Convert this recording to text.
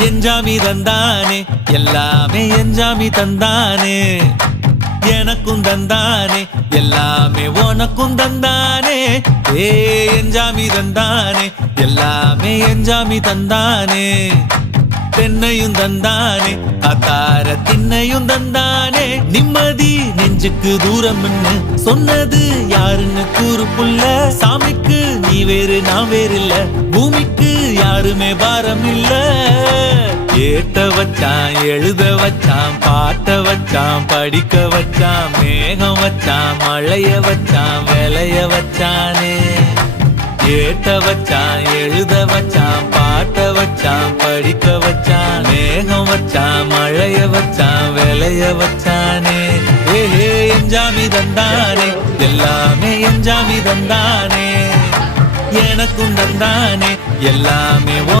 எஞ்சாமி தந்தானே எல்லாமே எஞ்சாமி தந்தானே எனக்கும் தந்தானே எல்லாமே உனக்கும் தந்தானே ஏ எஞ்சாமி தந்தானே எல்லாமே எஞ்சாமி தந்தானே தென்னையும் தந்தானே அத்தார திண்ணையும் தந்தானே நிம்மதி நெஞ்சுக்கு தூரம் சொன்னது யாருன்னு கூறு புள்ள சாமிக்கு நீ வேறு நான் வேறு இல்ல பூமிக்கு யாருமே பாரம் இல்ல ஏத்த வச்சான் எழுத வச்சான் பாட்ட வச்சான் படிக்க வச்சான் மேகம் வச்சான் மழைய வச்சான் விளைய வச்சானே ஏத்த வச்சான் எழுத வச்சான் பாட்ட வச்சான் படிக்க வச்சான் மேகம் வச்சான் மழைய வச்சான் விளைய வச்சானே ஏஹே எஞ்சாமி தந்தானே எல்லாமே எஞ்சாமி தந்தானே எனக்கும் தந்தானே எல்லாமே